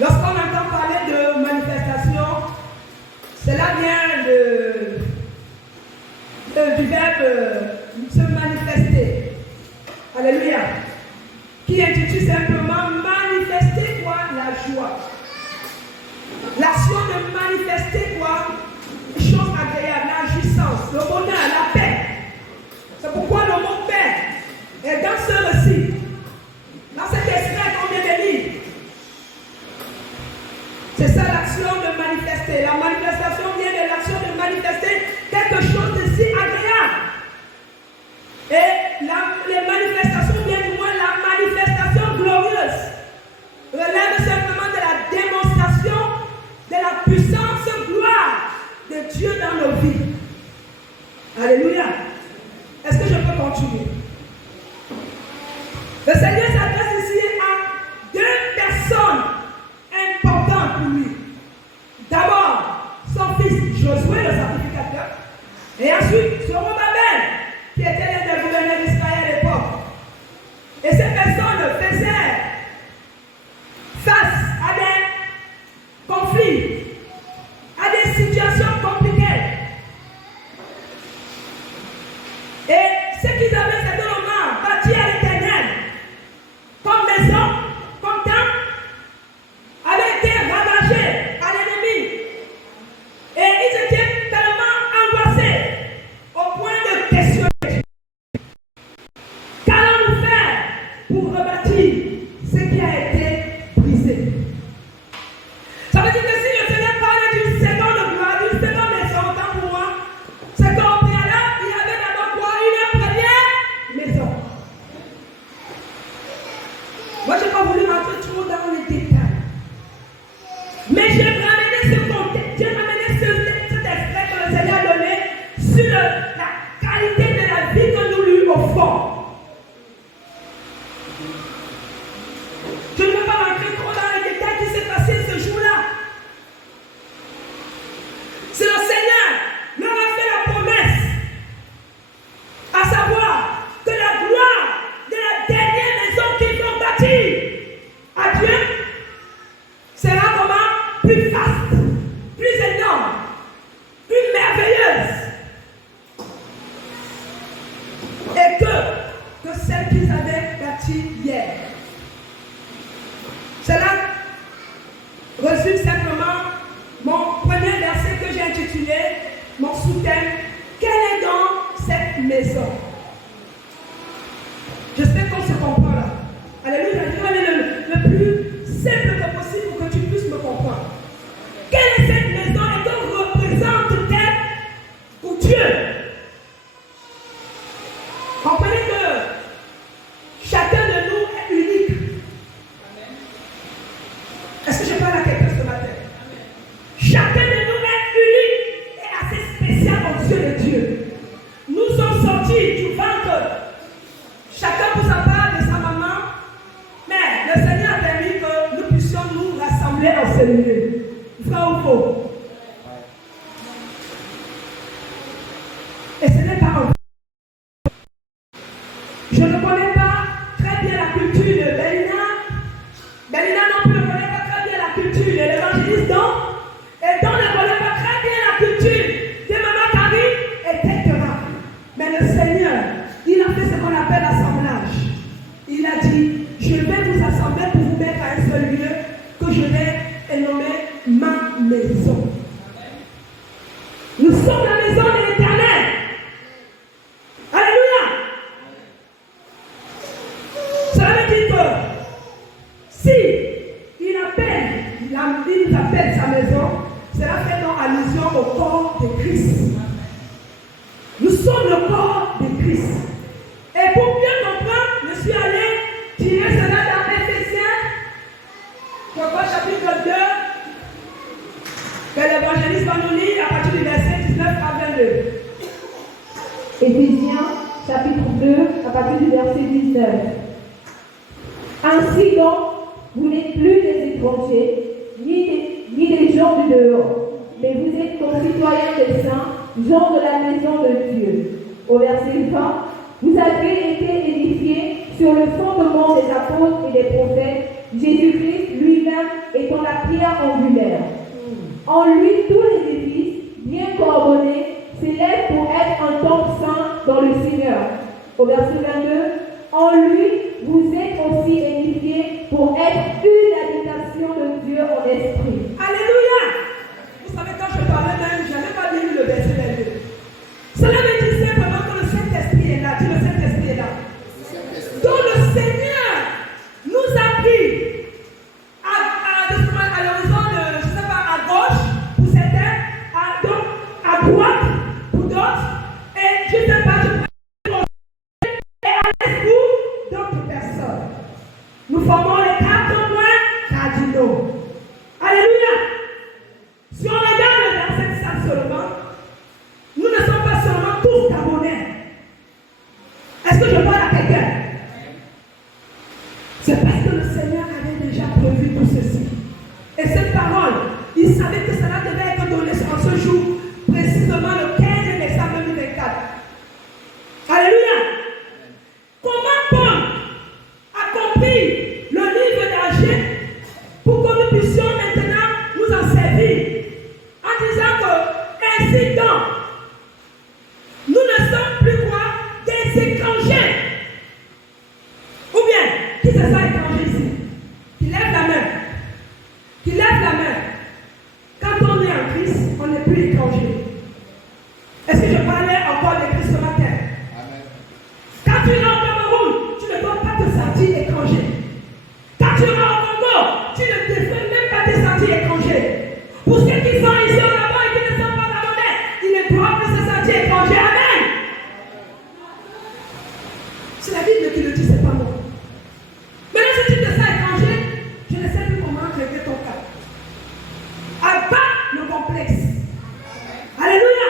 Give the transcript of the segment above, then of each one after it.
Lorsqu'on entend parler de manifestation, cela vient du verbe se manifester. Alléluia. Qui intitule simplement manifester quoi? La joie. L'action de manifester quoi? Une chose agréable, la jouissance, le bonheur, la paix. C'est pourquoi le mot paix est dans ce récit. Dans cet extrait qu'on vient de lire. C'est ça l'action de manifester. La manifestation vient de l'action de manifester quelque chose de si agréable. Et les manifestations viennent du moins la manifestation glorieuse. Relève simplement de la démonstration de la puissance gloire de Dieu dans nos vies. Alléluia. Est-ce que je peux continuer? Le Seigneur s'adresse ici à deux personnes importantes pour lui. D'abord, son fils Josué, le sacrificateur, et ensuite Zorobabel, qui était l'un des gouverneurs d'Israël à l'époque. Et ces personnes faisaient face à des conflits, à des situations compliquées. Et ce qu'ils avaient, c'était le mal bâti à l'Éternel, comme maison, comme temple, avait été ravagé par l'ennemi. Et ils étaient tellement angoissés au point de questionner. Qu'allons-nous faire pour rebâtir ce qui a été brisé? Ça veut dire que si le Seigneur parle d'une seconde gloire, d'une seconde maison, autant pour moi, c'est qu'au préalable, il y avait d'abord quoi? Une première maison. Moi, je n'ai pas voulu rentrer trop dans les détails. Mais j'ai ramené ce contexte, j'ai ramené cet extrait que le Seigneur a donné sur la qualité de la vie que nous lui offrons. Je ne veux pas rentrer trop dans les détails qui s'est passé ce jour-là. C'est le Seigneur leur a fait la promesse, à savoir que la gloire de la dernière maison qu'ils vont bâtir à Dieu sera comment? Plus vaste, plus énorme, plus merveilleuse. Et que celle qu'ils avaient bâtie hier. Cela résume simplement mon premier verset que j'ai intitulé, mon sous-thème, quelle est donc cette maison? J'espère qu'on se comprend là. Alléluia, je vais aller le plus simple que possible pour que tu puisses me comprendre. Quelle est cette maison et que représente-t-elle pour Dieu? Comprenez que chacun de nous est unique. Est-ce que je parle à quelqu'un ce matin? Chacun de nous est unique et assez spécial aux yeux de Dieu. Nous sommes sortis du ventre, chacun pour sa part de sa maman, mais le Seigneur a permis que nous puissions nous rassembler en ce lieu. Vrai ou faux? Et ce n'est pas un. Je ne connais pas très bien la culture de Bélina. Bélina non plus ne connaît pas très bien la culture de l'évangéliste donc. Et donc ne connaît pas très bien la culture de Maman Carrie, etc. Mais le Seigneur, il a fait ce qu'on appelle l'assemblage. Il a dit, je vais vous assembler pour vous mettre à un seul lieu que je vais nommer ma maison. Nous sommes la maison de l'Éternel. Alléluia. Cela veut dire que si il nous appelle sa maison, cela fait donc allusion au corps de Christ. Nous sommes le corps de Christ. Et pour bien comprendre, je suis allé tirer cela dans Éphésiens, je crois chapitre 2, que l'évangéliste va nous lire à partir du verset 19 à 22. Éphésiens, chapitre 2, à partir du verset 19. Ainsi donc, vous n'êtes plus des étrangers, ni des gens du dehors, mais vous êtes concitoyens des saints, gens de la maison de Dieu. Au verset 20, vous avez été édifiés sur le fondement des apôtres et des prophètes, Jésus-Christ lui lui-même étant la pierre angulaire. En lui, tout l'édifice, bien coordonné, s'élève pour être un temple saint dans le Seigneur. Au verset 22, en lui, vous êtes aussi édifiés pour être une habitation de Dieu en esprit. Alléluia. Vous savez, quand je parlais même, je n'avais pas bien lu le verset 22. Cela veut dire simplement que le Saint-Esprit est là. Dis, le Saint-Esprit est là. Donc le Seigneur nous a pris à l'horizon de, je ne sais pas, à gauche pour certains, à droite pour d'autres, et je ne sais pas, et à l'est pour d'autres personnes. Nous formons les 4 points cardinaux. Alléluia. Si on regarde dans cette salle seulement, nous ne sommes pas seulement tous Gabonais. Est-ce que je parle à quelqu'un? C'est parce que le Seigneur avait déjà prévu tout ceci. Et cette parole, il savait que cela devait être donné en ce jour, précisément le 15 décembre 2024. Alléluia. Comment Paul a compris le livre d'Agé pour que nous puissions maintenant nous en servir en disant que ainsi donc, nous ne sommes plus quoi? Des étrangers. Ou bien, qui se sent étranger ici? Qui lève la main. Qui lève la main. Quand on est en Christ, on n'est plus étranger. Est-ce que je parlais encore de Christ ce matin? Amen. Quand tu es au Cameroun, tu ne dois pas te sentir étranger. Quand tu es au Congo, tu ne devrais même pas te sentir étranger. Pour ceux qui sont ici au Gabon et qui ne sont pas gabonais, ils ne doivent pas se sentir étrangers. Amen. C'est la Bible qui le dit, c'est pas moi. Maintenant, si tu te sens étranger, je ne sais plus comment régler ton cas. Abat le complexe. Alléluia.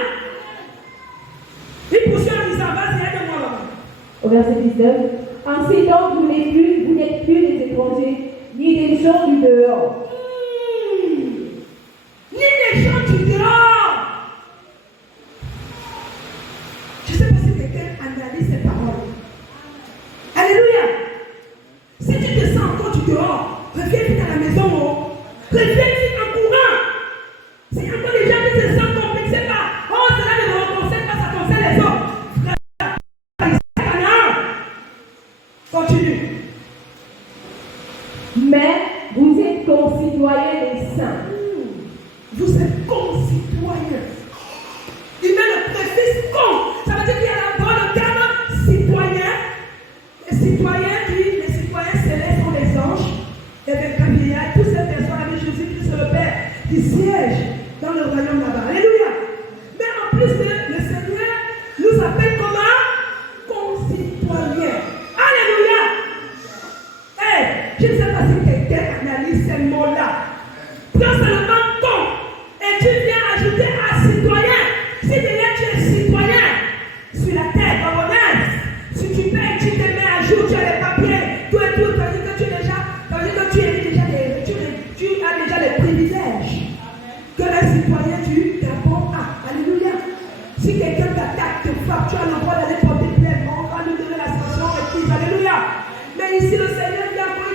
Il poursuit en disant, vas-y, aide-moi, maman. Au verset 19, ainsi donc vous n'êtes plus des étrangers, ni des gens du dehors. Ni des gens du dehors. Je ne sais pas si quelqu'un analyse ces paroles. Alléluia. Si tu te sens encore du dehors, reviens vite à la maison. Oh. Reviens vite en courant. Si encore des gens qui se sentent complexés par, oh, cela ne me concerne pas, ça concerne les autres. Continue. Mais vous êtes concitoyens des saints. Vous êtes concitoyens. Il met le préfixe con. Ça veut dire qu'il y a d'abord le terme citoyen. Les citoyens célestes sont les anges. Et les vieillards, toutes ces personnes avec Jésus-Christ le Père qui siègent dans le royaume là-bas. Alléluia. Mais en plus, le Seigneur nous appelle comment? Concitoyens. Alléluia. Je ne sais pas si quelqu'un analyse ces mots-là. Prends seulement compte et tu viens ajouter à citoyen. Si déjà tu es citoyen sur la terre gabonaise, si tu payes, tu te mets à jour, tu as les papiers, tout et tout, ça veut dire que tu as déjà les privilèges que les citoyens du Gabon a. Alléluia. Si quelqu'un t'attaque, te frappe, tu as le droit d'aller porter plainte. On va nous donner la sanction requise. Alléluia. Mais ici, le Seigneur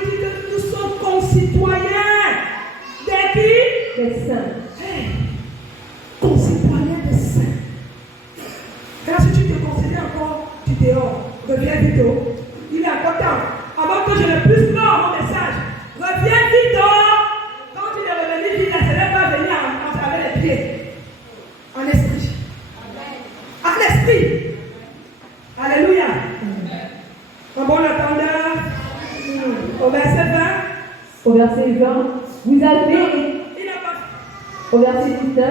dit que nous sommes concitoyens des qui? Des saints. Hey. Concitoyens des saints. Et si tu te considères encore du dehors, reviens vite. Il est encore temps. Avant que je ne puisse voir mon message, reviens vite. Quand il est revenu vite, il ne serait pas venu en travers les pieds. En esprit. En esprit. Alléluia. En bon attendant, au verset 20. Au verset 20, vous avez. Il n'a pas. Au verset 19,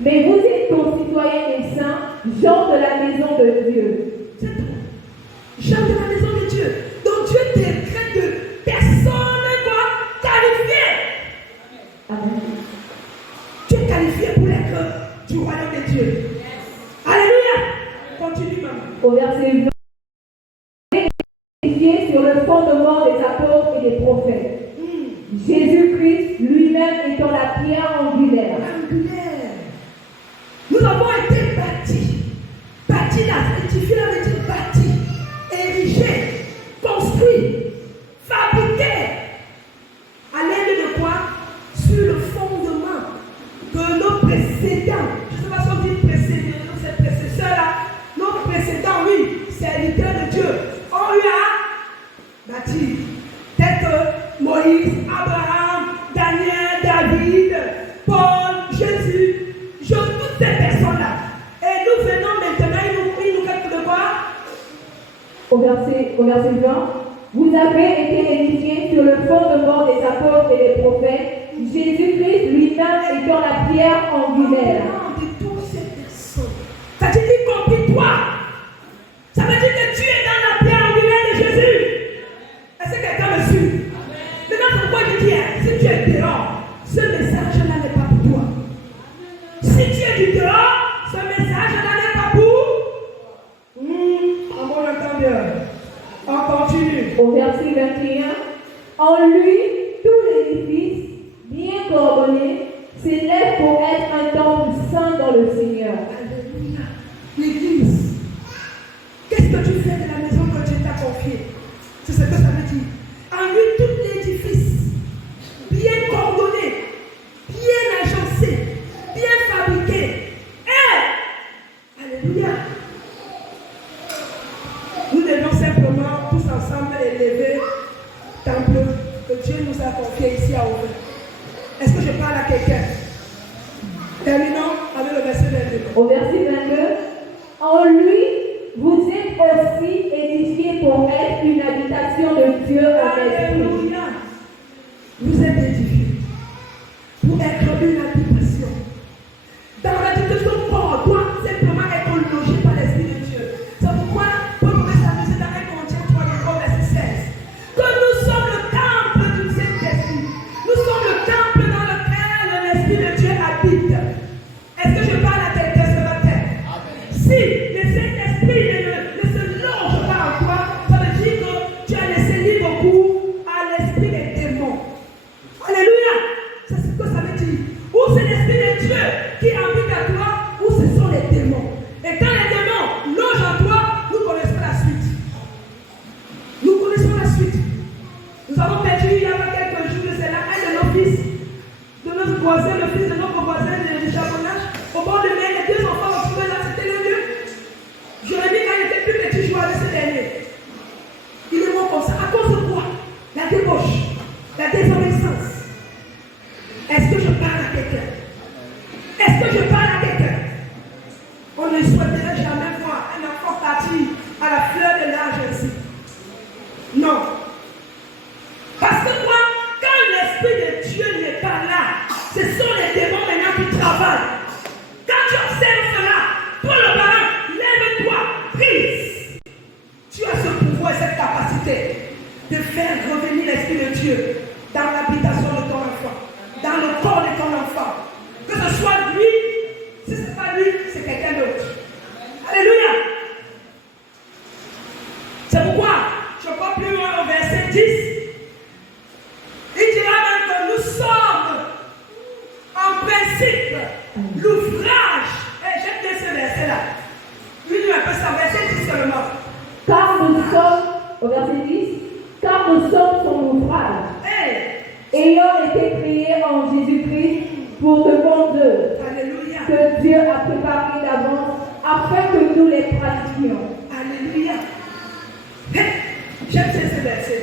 mais vous êtes concitoyens des saints, gens de la maison de Dieu. C'est tout. Gens de la maison de Dieu. Donc Dieu décrète de personnes qualifiées. Amen. Tu es qualifié pour être du royaume de Dieu. Alléluia. Continue, maman. Au verset 20, sur le fondement des apôtres et des prophètes. Jésus-Christ lui-même étant la pierre angulaire. Nous avons été bâtis. Bâtis là, édifiés là, veut dire bâtis, érigés, construits, fabriqués à l'aide de Moïse, Abraham, Daniel, David, Paul, Jésus, toutes ces personnes-là. Et nous venons maintenant, ils nous quittent de quoi? Au verset 20, vous avez été édifiés sur le fondement des apôtres et des prophètes, Jésus-Christ lui-même étant la pierre angulaire. De toutes ces personnes. Ça te dit compris toi. Ça veut dire que tu es dans la pierre angulaire de Jésus. Est-ce que quelqu'un me suit? Maintenant, c'est pourquoi je dis, si tu es dehors, ce message-là n'est pas pour toi. Si tu es du dehors, ce message-là n'est pas pour. On va l'entendre. On continue. Au verset 21, en lui, tout l'édifice, bien coordonné, s'élève pour être un temple saint dans le Seigneur. Alléluia. L'église. Qu'est-ce que tu fais de la maison que Dieu t'a confiée? C'est ce que ça veut dire. En lui, tout l'édifice, bien coordonné, bien agencé, bien fabriqué. Alléluia. Nous devons simplement tous ensemble élever le temple que Dieu nous a confié ici à Ouvert. Est-ce que je parle à quelqu'un? Terminons avec le verset 22. Au verset 22, en lui, vous êtes aussi édifiés pour être une habitation de Dieu en esprit. Alléluia. Vous êtes édifiés pour être une habitation. Dans la vie de ton corps, doit simplement être logé par l'Esprit de Dieu. C'est pourquoi Paul pouvait s'amuser dans 1 Corinthiens 3, verset 16. Que nous sommes le temple du Saint-Esprit. Nous sommes le temple dans lequel l'Esprit de Dieu habite. Est-ce que je parle à quelqu'un ce matin? Si le Saint-Esprit ne se loge pas en toi, ça veut dire que tu as laissé libre cours à l'esprit des démons. Alléluia! C'est ce que ça veut dire. Ou c'est l'Esprit de Dieu qui habite à toi, ou ce sont les démons. Et quand les démons logent en toi, nous connaissons la suite. Nous connaissons la suite. Nous avons perdu il y a quelques jours de cela un de nos fils, de notre voisin, le fils de notre voisin de Charbonnage. Au bord de mer, les deux enfants ont trouvé là, c'était le lieu. J'aurais dit quand il était plus petit, jouer avec ce dernier. Il est mort comme ça. À cause de quoi? La débauche, la désobéissance. Est-ce que je parle à quelqu'un? Est-ce que je parle à quelqu'un? On ne souhaiterait jamais voir un enfant partir à la fleur de l'âge ainsi. Non. Parce que quoi? Quand l'Esprit de Dieu n'est pas là, ce sont les démons maintenant qui travaillent. Quand tu observes cela, toi le parent, lève-toi, prise. Tu as ce pouvoir et cette capacité de faire revenir l'Esprit de Dieu dans l'habitation de ton enfant, dans le corps de ton enfant. Que ce soit lui, si ce n'est pas lui, c'est quelqu'un d'autre. Alléluia. C'est pourquoi, je crois plus loin au verset 10, il dira même que nous sommes en principe l'ouvrage. Et j'aime bien ce verset-là. Lui, un peu ça, verset 10 seulement. Car nous sommes, au verset 10, car nous sommes son ouvrage, ayant été créés en Jésus-Christ pour de bonnes œuvres, Alléluia. que Dieu a préparées d'avance afin que nous les pratiquions. Alléluia. J'aime ce verset.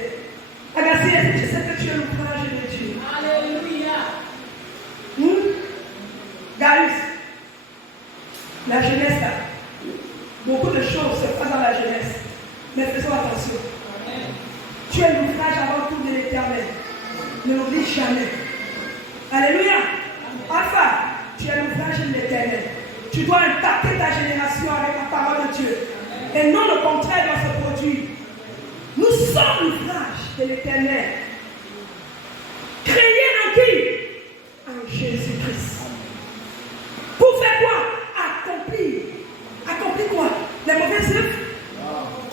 Agassi, est-ce que tu sais que tu es l'ouvrage de Dieu? Alléluia. Gaius, la jeunesse là, beaucoup de choses se passent dans la jeunesse. Mais faisons attention. Tu es l'ouvrage avant tout de l'Éternel. Ne l'oublie jamais. Alléluia. Alpha, tu es l'ouvrage de l'Éternel. Tu dois impacter ta génération avec la parole de Dieu. Et non le contraire doit se produire. Nous sommes l'ouvrage de l'Éternel. Créé en qui? En Jésus-Christ. Pour faire quoi? Accomplir. Accomplir quoi? Les mauvaises œuvres?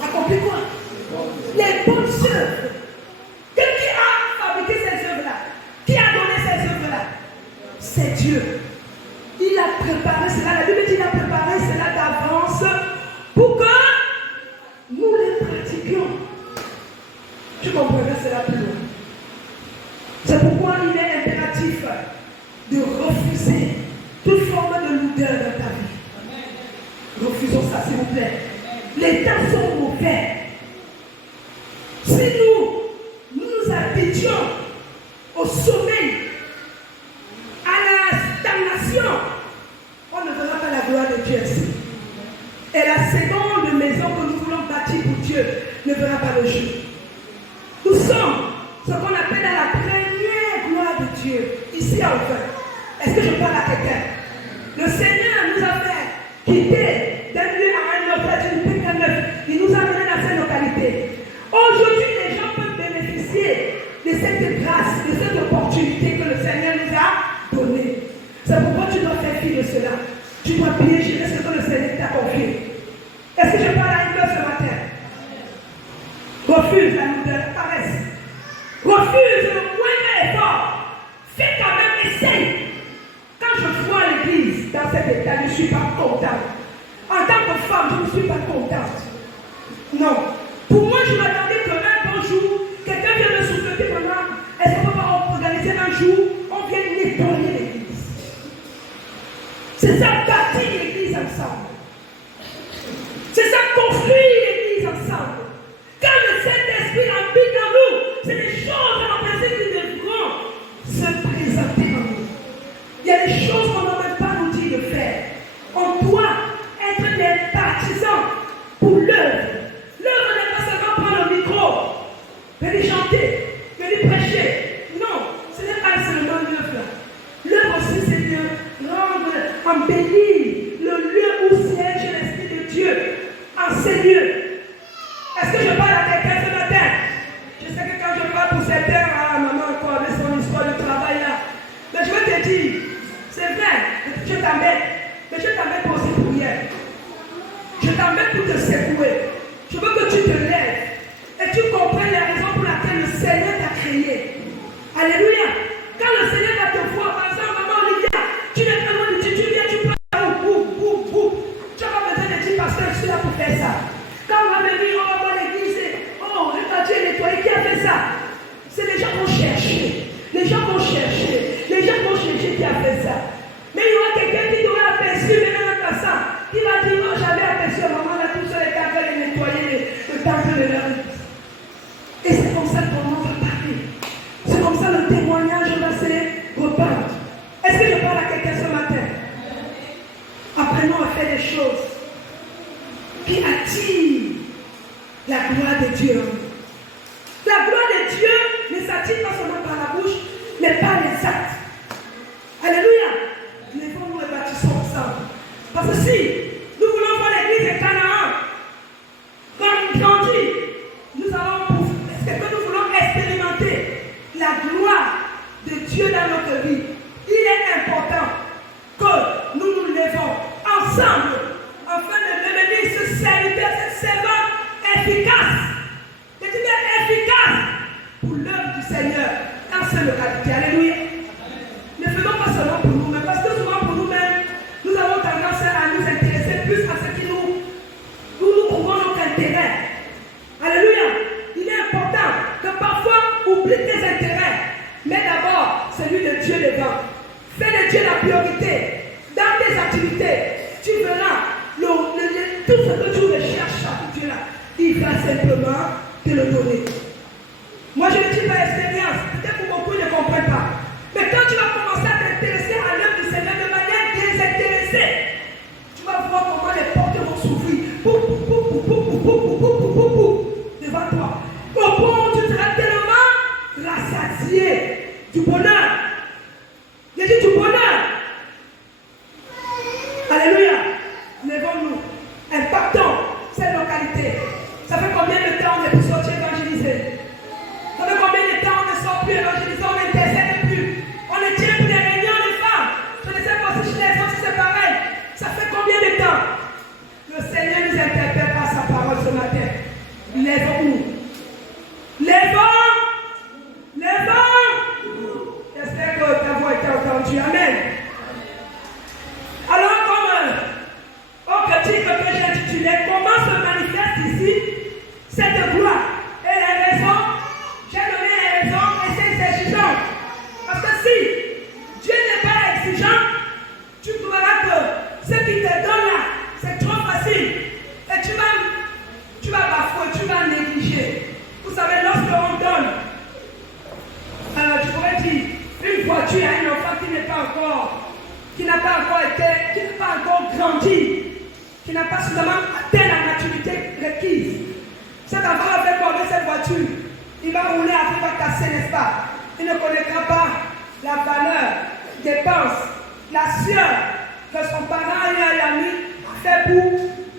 Accomplir quoi? Les bonnes œuvres. Qui a fabriqué ces œuvres-là? Qui a donné ces œuvres-là? C'est Dieu. Il a préparé cela. La Bible dit qu'il a préparé cela d'avance pour que nous les pratiquions. Je comprendrai cela plus loin. C'est pourquoi il est impératif de refuser toute forme de lourdeur dans ta vie. Refusons ça, s'il vous plaît. Les temps sont mauvais. Si nous habitions sommeil, à la stagnation, on ne verra pas la gloire de Dieu ici. Et la seconde maison que nous voulons bâtir pour Dieu ne verra pas le jour. Nous sommes ce qu'on appelle la première gloire de Dieu, ici enfin. Est-ce que je parle à quelqu'un? Le Seigneur nous a fait quitter d'un lieu à un autre, d'une paix à neuf. Il nous a amené dans cette localité. Aujourd'hui, les gens peuvent bénéficier de cette grâce, de cette opportunité que le Seigneur nous a donnée. C'est pourquoi tu dois faire fi de cela. Tu dois bien gérer ce que le Seigneur t'a confié. Est-ce que je parle à une personne ce matin? Refuse la lourdeur, la paresse. Refuse le moindre effort. Fais quand même, essaye. Quand je vois l'église dans cet état, je ne suis pas contente. En tant que femme, je ne suis pas contente. Non. Pour moi, je m'attendais qu'un bon jour, quelqu'un vient me souffler pendant. Est-ce qu'on peut pas organiser un jour, on vient nettoyer l'église? C'est ça, bâtir l'église ensemble. C'est ça, construire l'église ensemble. Quand le Saint-Esprit habite dans nous, c'est des choses à l'empêcher qui devront se présenter en nous. Il y a des choses qu'on ne peut pas nous dire de faire. On doit être des partisans pour l'œuvre. L'œuvre n'est pas seulement prendre le micro, venir chanter, venir prêcher. Non, ce n'est pas seulement l'œuvre. L'œuvre aussi, c'est de rendre, embellir le lieu où siège l'Esprit de Dieu en ces lieux. Est-ce que je parle à quelqu'un ce matin? Je sais que quand je parle pour certains, maman encore avec son histoire de travail là. Mais je veux te dire, c'est vrai, je t'embête. Mais je t'embête pas aussi pour rien. Je t'embête pour te secouer. Je veux que tu te lèves et tu comprennes la raison pour laquelle le Seigneur t'a créé. Alléluia. Quand le Seigneur va te voir, par exemple, maman Olivia, tu n'es pas loin de Dieu, tu viens, tu prends un boum. Tu n'as pas besoin de dire, pasteur, je suis là pour faire ça. Quand on va venir, on va voir l'église, oh, le quartier est nettoyé, qui a fait ça? C'est les gens qui ont cherché. Les gens qui ont cherché qui a fait ça. Mais il y aura quelqu'un qui t'aura aperçu, maintenant en passant, qui va dire, oh, j'avais aperçu à maman là, tout seul, et qu'elle allait nettoyer le temple de leur église. Et c'est comme ça qu'on va parler. C'est comme ça le témoignage va se reprendre. Est-ce que je parle à quelqu'un ce matin? Apprenons à faire des choses qui attirent la gloire de Dieu. La gloire de Dieu ne s'attire pas seulement par la bouche, mais par les actes. Alléluia. Lèvons-nous et bâtissons ensemble. Parce que si nous voulons voir l'église de Canaan grandir, nous allons est-ce que nous voulons expérimenter la gloire de Dieu dans notre vie. Il est important que nous nous lèvons ensemble afin de devenir ce serviteur, ce servant efficace. Je dis bien efficace pour l'œuvre du Seigneur dans cette localité. Alléluia. Ne faisons pas seulement pour nous-mêmes, parce que souvent pour nous-mêmes, nous avons tendance à nous intéresser plus à ce qui nous trouvons notre intérêt. Alléluia. Il est important que parfois, oublie tes intérêts, mais d'abord celui de Dieu devant. Fais de Dieu la priorité. Dans tes activités, tu verras tout ce que tu recherches à Dieu là. Il va simplement te le donner. Moi, je ne dis pas expérience. Peut-être que beaucoup ne comprennent pas. Mais quand tu vas commencer à t'intéresser à l'œuvre du Seigneur de manière désintéressée, tu vas voir comment les portes vont s'ouvrir. Devant toi. Au point où tu seras tellement rassasié du bonheur. Il dit du bonheur. Alléluia. Lèvons-nous. Impactons cette localité. Ça fait combien de temps on est pour sortir évangéliser? Ça fait combien de temps on ne sort plus évangéliser, on n'intercède plus? On ne tient plus les réunions des femmes. Je ne sais pas si chez les autres c'est pareil. Ça fait combien de temps? Le Seigneur nous interpelle par sa parole ce matin. Lèvons-nous. Lèvons. J'espère que ta voix est entendue. Amen. Alors comme au critique que j'ai intitulé comment se manifeste ici cette gloire. Et les raisons, j'ai donné les raisons et c'est exigeant. Parce que si Dieu n'est pas exigeant, tu trouveras que ce qu'il te donne là, c'est trop facile. Et tu vas bafouer, tu vas négliger. Vous savez, lorsqu'on donne, je pourrais veut dire une voiture à un enfant qui n'a pas encore grandi, qui n'a pas suffisamment atteint la maturité requise. Cet enfant va faire quoi avec cette voiture? Il va rouler, après il va casser, n'est-ce pas? Il ne connaîtra pas la valeur, dépense, la sueur que son parent a mis à faire pour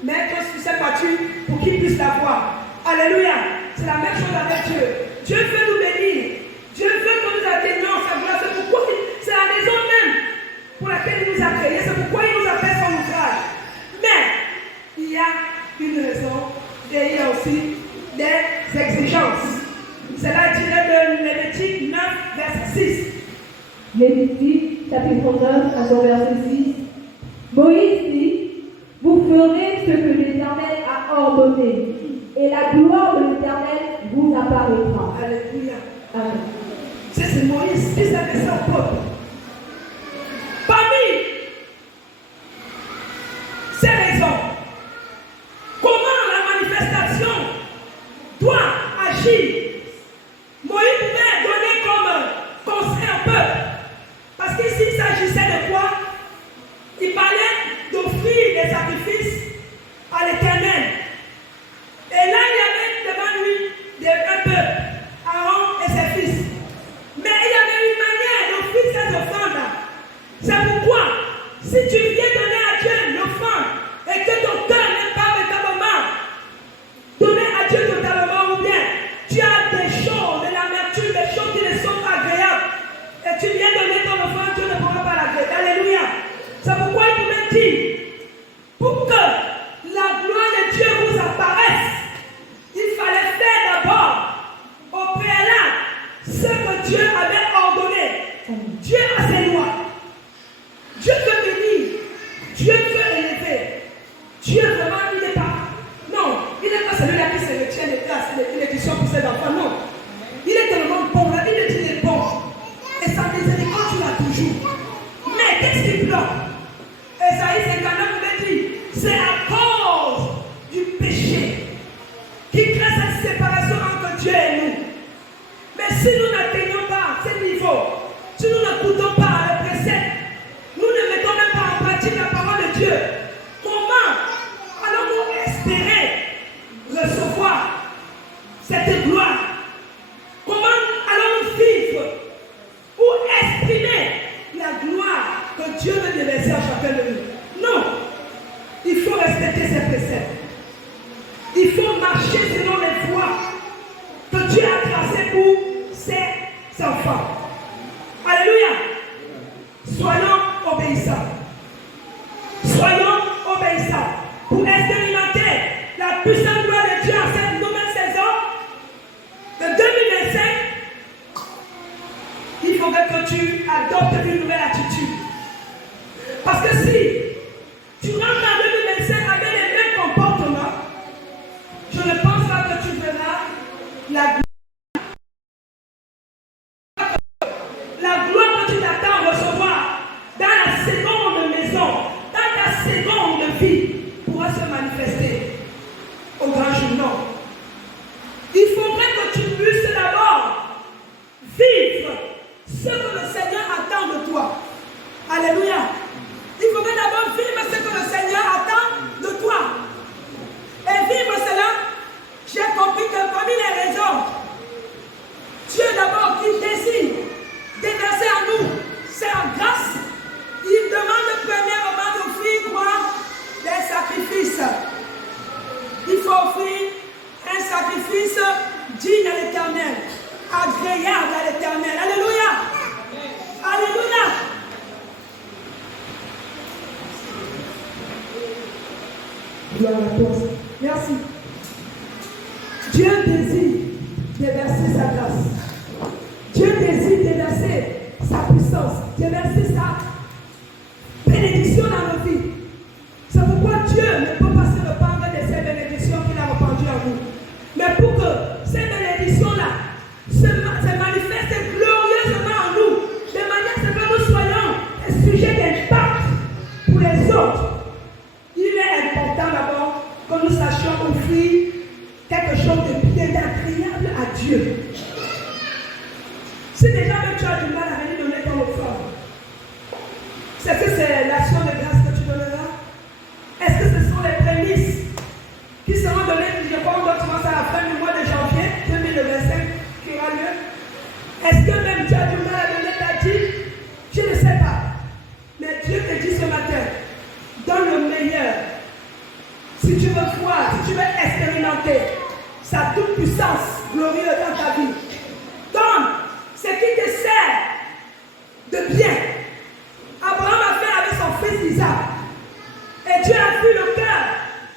mettre sur cette voiture pour qu'il puisse la voir. Alléluia. C'est la même chose avec Dieu. Dieu veut nous bénir. Dieu veut que nous atteignions sa gloire. C'est pourquoi c'est la raison même pour laquelle il nous a créés. C'est pourquoi il nous a fait son ouvrage. Mais il y a une raison et il y a aussi des exigences. C'est là tiré de Lévitique 9, verset 6. Lévitique, chapitre 9, à son verset 6. Moïse dit, vous ferez ce que l'Éternel a ordonné, et la gloire de l'Éternel vous apparaîtra. Alléluia. Amen. C'est Moïse qui s'est fait ça au peuple. Parmi ces raisons, comment la manifestation doit agir? Moïse pouvait donner comme conseil au peuple. Parce qu'ici, il s'agissait de quoi? Il parlait d'offrir des sacrifices à l'Éternel. Et là, il y avait devant lui un peuple, Aaron et ses fils. Mais il y avait une manière d'offrir ces offrandes. C'est pourquoi, si tu viens donner à Dieu l'offrande et que ton cœur n'est pas véritablement donné à Dieu totalement, ou bien tu as des choses, de l'amertume, des choses qui ne sont pas agréables, et tu viens donner ton offrande, Dieu ne pourra pas l'agréer. Alléluia. C'est pourquoi il pouvait dire, pour que la gloire de Dieu vous apparaisse, il fallait faire d'abord, au préalable, ce que Dieu avait ordonné. Dieu a ses lois. Dieu veut bénir. Dieu veut élever. Dieu vraiment, il n'est pas. Non, il n'est pas celui-là qui se retient des classes, des éditions pour ses enfants. Non. Il est tellement bon. La Bible dit qu'il est bon. Et sa miséricorde, tu l'as toujours. Mais qu'est-ce qui bloque? Esaïe 59 me dit, c'est à cause du péché qui crée cette séparation entre Dieu et nous. Mais si nous n'atteignons pas ce niveau, si nous n'écoutons pas les préceptes, nous ne mettons même pas en pratique la parole de Dieu, comment allons-nous espérer recevoir cette gloire? Comment allons-nous vivre ou exprimer la gloire que Dieu veut déverser à chacun de nous? Non, il faut respecter ses préceptes. Il faut marcher selon les voies que Dieu a tracées pour ses enfants. Alléluia. Soyons obéissants. Soyons obéissants pour expérimenter la puissante gloire de Dieu à cette nouvelle saison de 2025. Il faudrait que tu adoptes une nouvelle attitude. Parce que si tu rentres en 2025 avec les mêmes comportements, je ne pense pas que tu verras la gloire que tu t'attends à recevoir dans la seconde maison, dans ta seconde vie, pourra se manifester au grand jour. Non. Il faudrait que tu puisses d'abord vivre ce que le Seigneur attend de toi. Alléluia. Il faudrait d'abord vivre ce que le Seigneur attend de toi. Et vivre cela, j'ai compris que parmi les raisons, Dieu d'abord qui désire déverser en nous sa grâce, il demande premièrement d'offrir quoi? Des sacrifices. Il faut offrir un sacrifice digne à l'Éternel, agréable à l'Éternel. Alléluia. Alléluia. Gloire à toi. Merci. Dieu désire déverser sa grâce. Dieu désire déverser sa puissance, déverser sa bénédiction dans nos vies. C'est pourquoi Dieu ne peut pas se répandre de ces bénédictions qu'il a répandues en nous. Mais pour que ces bénédictions-là se manifestent glorieusement en nous, de manière à ce que nous soyons un sujet d'impact pour les autres, il est important d'abord que nous sachions offrir quelque chose de bien agréable à Dieu. Si déjà même tu as du mal c'est l'action de grâce que tu donneras? Est-ce que ce sont les prémices qui seront données, je crois, on doit commencer à la fin du mois de janvier 2025 qui aura lieu? Est-ce que même tu as du mal à donner ta dîme? Je ne sais pas. Mais Dieu te dit ce matin, donne le meilleur. Si tu veux voir, si tu veux expérimenter sa toute puissance glorieuse dans ta vie, donne ce qui te sert de bien. Abraham a fait avec son fils Isaac. Et Dieu a vu le cœur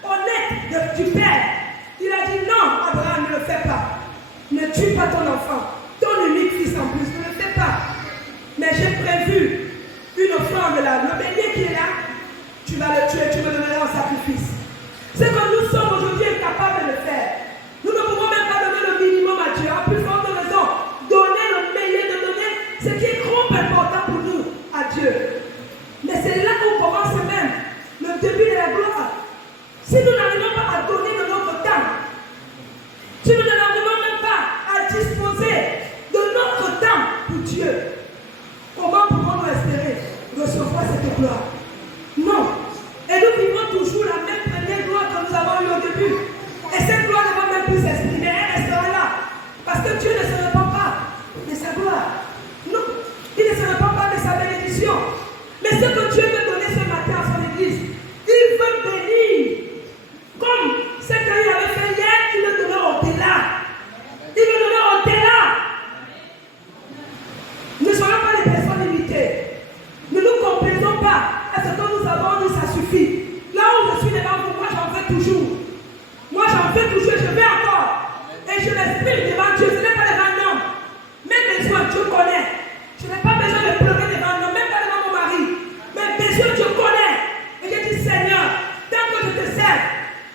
honnête du père. Il a dit non, Abraham, ne le fais pas. Ne tue pas ton enfant. Ton unique fils en plus, ne le fais pas. Mais j'ai prévu une offrande là. Le bélier qui est là, tu vas le tuer, tu me donneras en sacrifice. Ce que nous sommes aujourd'hui incapables de le faire. Nous ne pouvons même pas donner le minimum à Dieu. En plus forte raison, donner le meilleur, de donner ce qui est trop important pour nous à Dieu. Mais c'est là qu'on commence même le début de la gloire. Si nous n'arrivons pas à donner de notre temps, si nous n'arrivons même pas à disposer de notre temps pour Dieu, comment pouvons-nous espérer recevoir cette gloire? Non. Et nous vivons toujours la même première gloire que nous avons eue au début. Et cette gloire ne va même plus s'exprimer, elle restera là. Parce que Dieu ne se répand pas de sa gloire. Non, il ne se répand pas de sa bénédiction. Mais ce que Dieu veut donner ce matin à son église, il veut bénir. Comme ce qu'il avait fait hier, il veut donner au-delà. Il veut donner au-delà. Ne soyons pas les personnes limitées. Ne nous complaisons pas à ce que nous avons, nous, ça suffit. Là où je suis devant vous, moi j'en fais toujours. Moi j'en fais toujours, je vais encore. Et je l'exprime devant Dieu, ce n'est pas devant un homme. Mes besoins, Dieu connaît. Je n'ai pas besoin de pleurer devant un homme, même pas devant mon mari. Mes besoins, Dieu connaît. Et je dis, Seigneur, tant que je te sers,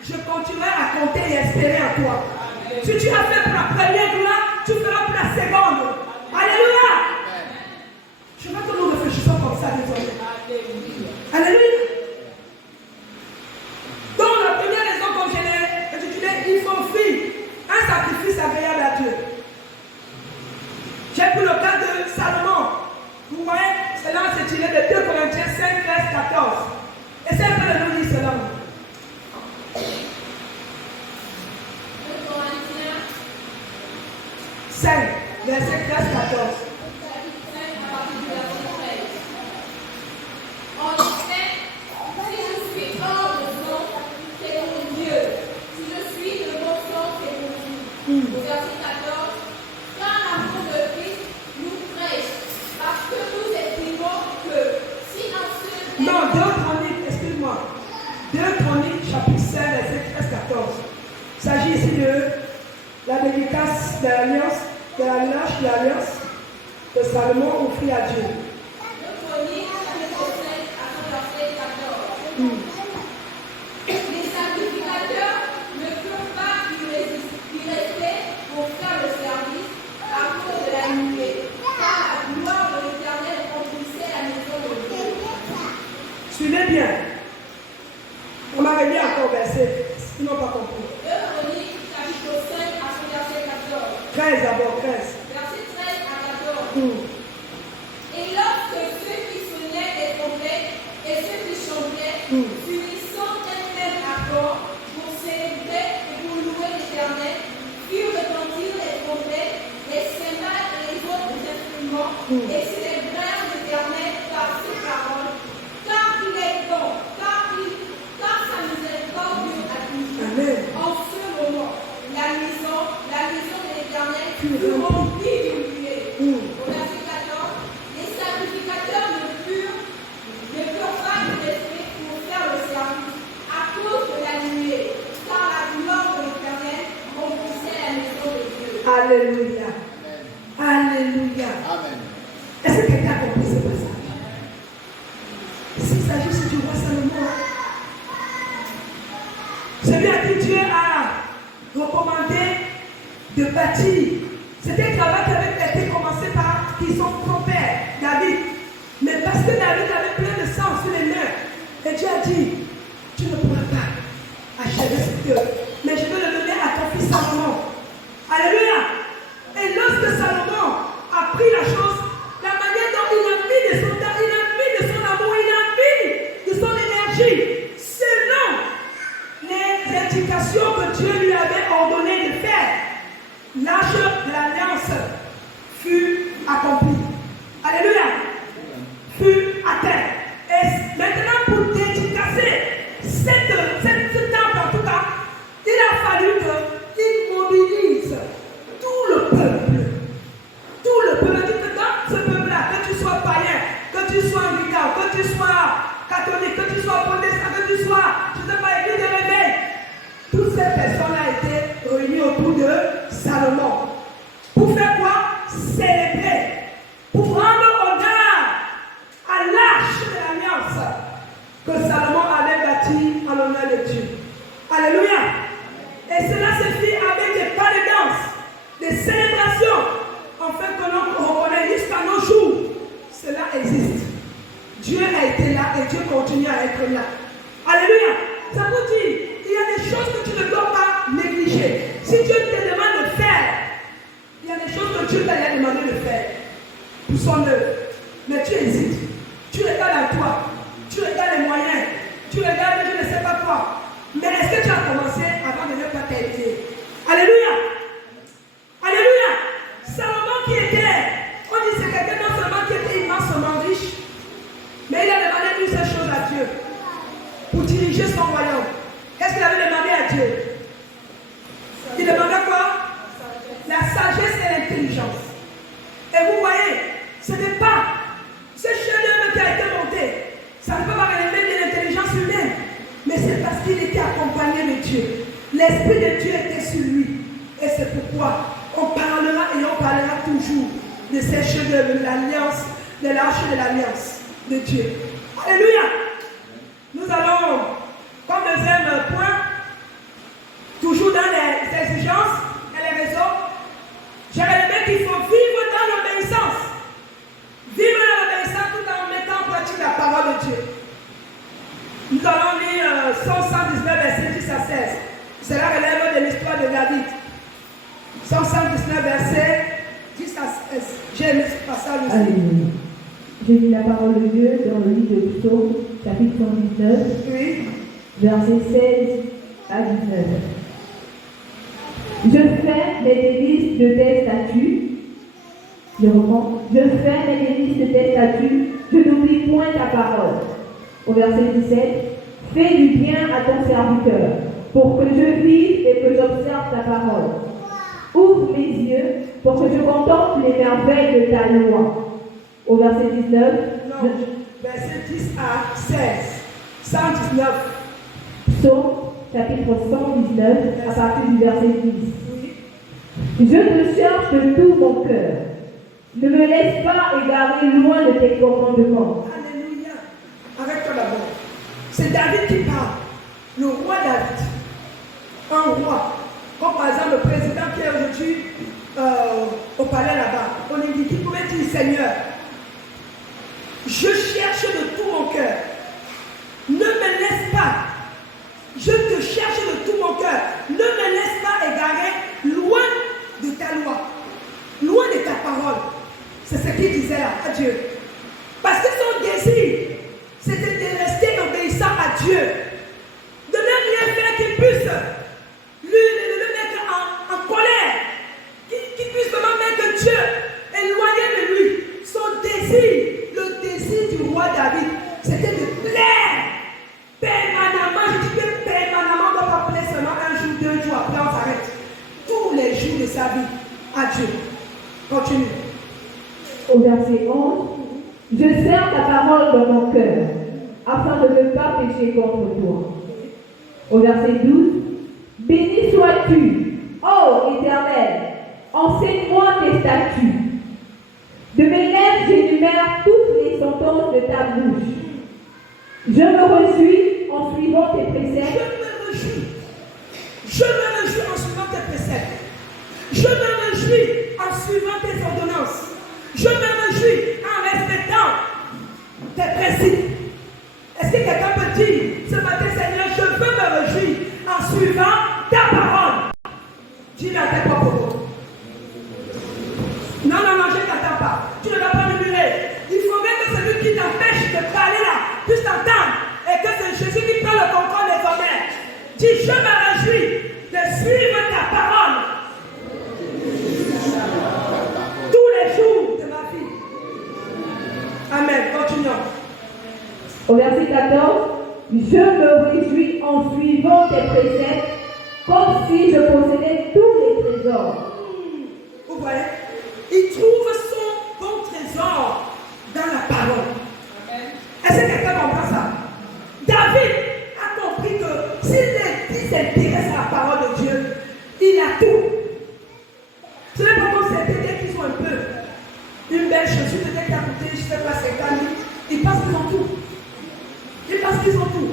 je continuerai à compter et espérer en toi. Amen. Si tu as fait pour la première gloire, tu feras pour la seconde. Alléluia. Je veux que nous réfléchissons comme ça, désormais. Alléluia. Donc la première raison, comme je l'ai intitulé, il faut offrir un sacrifice agréable à Dieu. J'ai pris le cas de Salomon. Vous voyez, cela c'est tiré de 2 Corinthiens 5, 13, 14. Et c'est un peu de nous dire cela. 2 Corinthiens 5, verset 13, 14. En effet, si je suis hors de sang, c'est mon Dieu. Si je suis de bon sang, c'est mon Dieu. Au verset 14, car l'amour de Christ nous prêche, parce que nous estimons que si un seul... Non, 2 Chroniques, excuse-moi. 2 Chroniques, chapitre 5, verset 13, 14. Il s'agit ici de la dédicace de l'alliance, de l'alliance que Salomon offrit à Dieu. 2 Chroniques, chapitre 5, verset 14. Les sacrificateurs ne peuvent pas y rester pour faire le service à cause de la nuée, car la gloire de l'Éternel remplissait la maison de Dieu. Suivez bien. On m'a remis encore au verset. Ils n'ont pas compris. 2 Chroniques, chapitre 5, verset 14. 13 d'abord, 13. Verset 13 à 14. Et lorsque ceux qui sonnaient des trompettes et ceux qui chantaient, unissant elles-mêmes à corps pour célébrer et pour louer l'Éternel, firent retentir les trompettes, les cymbales et les autres instruments, et célébrèrent l'Éternel par ses paroles, car il est bon, car sa miséricorde dure à toujours. Amen. En ce moment, la maison de l'Éternel fut remplie d'une nuée. Au verset 14, les sacrificateurs ne purent pas y rester pour faire le service à cause de la nuée, car la gloire de l'Éternel remplissait la maison de Dieu. Alléluia. Alléluia. Amen. Est-ce que quelqu'un a compris ce passage? S'il s'agit si tu vois Salomon, celui à qui Dieu a recommandé de bâtir. C'était un travail qui avait été commencé par son père, David. Mais parce que David avait plein de sang sur les mains, et Dieu a dit, tu ne pourras pas achever cette œuvre, mais je vais le donner à ton fils Salomon. Alléluia. Et lorsque Salomon a pris la chose, la manière dont il a mis de son temps, il a mis de son amour, il a mis accompli. Alléluia. Fut atteint. Et maintenant, pour dédicacer ce temple, en tout cas, il a fallu qu'il mobilise tout le peuple. Tout le peuple. Que dans ce peuple-là, que tu sois païen, que tu sois anglican, que tu sois catholique, que tu sois protestant, que tu sois, je ne sais pas, église de réveil, toutes ces personnes-là étaient réunies autour de Salomon. Pour faire quoi? Célébrer. Pour rendre honneur à l'arche de l'alliance que Salomon avait bâti en l'honneur de Dieu. Alléluia. Et cela se fit avec des pas de danse, des célébrations, afin que l'on reconnaisse jusqu'à nos jours. Cela existe. Dieu a été là et Dieu continue à être là. Alléluia. Ça vous dit, il y a des choses que tu ne dois pas négliger. Si Dieu te demande de faire, il y a des choses que Dieu t'a demandé de faire pour son œuvre. Mais tu hésites. Tu regardes à toi. Tu regardes les moyens. Tu regardes je ne sais pas quoi. Mais est-ce que tu as commencé avant de ne pas t'aider? Alléluia. Alléluia. Salomon qui était, on dit c'est quelqu'un non seulement qui était immensement riche, mais il a demandé une seule chose à Dieu pour diriger son royaume. Qu'est-ce qu'il avait demandé à Dieu? Il demandait quoi? La sagesse et l'intelligence. Et vous voyez, ce n'est pas ce chef-d'œuvre qui a été monté. Ça ne peut pas relever de l'intelligence humaine, mais c'est parce qu'il était accompagné de Dieu. L'Esprit de Dieu était sur lui. Et c'est pourquoi on parlera et on parlera toujours de ces chefs-d'œuvre, de l'alliance, de l'arche de l'alliance de Dieu. Alléluia. Nous allons, comme deuxième point, toujours dans les exigences et les raisons, j'ai relevé qu'il faut vivre dans l'obéissance. Vivre dans l'obéissance tout en mettant en pratique la parole de Dieu. Nous allons lire Psaume 119, versets 10 à 16. Cela relève de l'histoire de David. Psaume 119, versets 10 à 16. J'ai aimé ce passage aussi. Alléluia. J'ai lu la parole de Dieu dans le livre de Psaume, chapitre 119, Oui. versets 16 à 19. Je fais mes délices de tes statuts. Je reprends. Je fais mes délices de tes statuts. Je n'oublie point ta parole. Au verset 17. Fais du bien à ton serviteur, pour que je vive et que j'observe ta parole. Ouvre mes yeux pour que je contemple les merveilles de ta loi. Au verset 19. Non, verset 10 à 16. 119. Psaume, chapitre 119, à partir du verset 10. Je te cherche de tout mon cœur. Ne me laisse pas égarer loin de tes commandements. Alléluia. Arrête-toi d'abord. C'est David qui parle. Le roi David. Un roi. Comme par exemple le président qui est aujourd'hui au palais là-bas. On est dit qu'il pouvait dire Seigneur, je cherche de tout mon cœur. Ne me laisse pas. Je te cherche de tout mon cœur. Ne me laisse pas égarer loin de ta loi. Loin de ta parole. C'est ce qu'il disait à Dieu. Parce que son désir, c'était de rester obéissant à Dieu. De ne rien faire qui puisse le mettre en colère. Qui puisse vraiment mettre Dieu éloigné de lui. Son désir, le désir du roi David, c'était de plaire permanemment. Je dis que permanemment, on ne doit pas plaire seulement un jour, 2 jours, après on s'arrête. Tous les jours de sa vie à Dieu. Continue. Au verset 11, je serre ta parole dans mon cœur, afin de ne pas pécher contre toi. Au verset 12, béni sois-tu, ô Éternel, enseigne-moi tes statuts. De mes lèvres, j'énumère toutes les sentences de ta bouche. Je me réjouis en suivant tes préceptes. Je me réjouis en suivant tes préceptes. Je me réjouis en suivant tes ordonnances. Je me réjouis en respectant tes principes. Est-ce que quelqu'un peut dire ce matin, Seigneur, je veux me réjouir en suivant ta parole? Dis-le à tes propres mots. Non, je ne t'attends pas. Tu ne vas pas me murmurer. Il faudrait que celui qui t'empêche de parler là puisse t'entendre et que c'est Jésus qui prend le contrôle des honneurs. Dis, je me réjouis de suivre ta parole. Tous les jours de ma Au verset 14, je me réjouis en suivant tes préceptes, comme si je possédais tous les trésors. Vous voyez, il trouve son bon trésor dans la parole. Est-ce que quelqu'un comprend ça? David a compris que s'il s'intéresse à la parole de Dieu, il a tout. Ce n'est pas comme ces télés qui sont un peu une belle chaussure, peut-être qui a coûté, je ne sais pas, 50 000. Ils pensent qu'ils ont tout. Ils pensent qu'ils ont tout.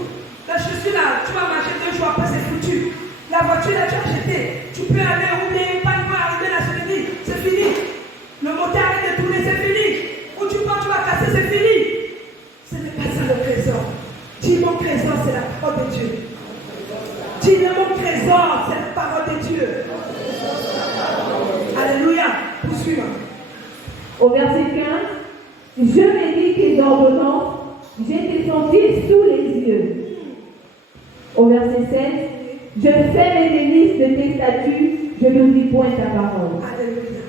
La chaussure là, tu vas marcher 2 jours après, c'est foutu. La voiture là, tu as acheté. Tu peux aller rouler, pas de arriver là, c'est fini. Le moteur arrête de tourner, c'est fini. Où tu pars, tu vas casser, c'est fini. Ce n'est pas ça le trésor. Dis mon trésor, c'est la parole de Dieu. Dis mon trésor, c'est la parole de Dieu. Alléluia. Poursuivons. Au verset 15, je médite tes ordonnances, j'ai tes sentiers sous les yeux. Au verset 16, je fais mes délices de tes statuts, je n'oublie point ta parole. Alléluia.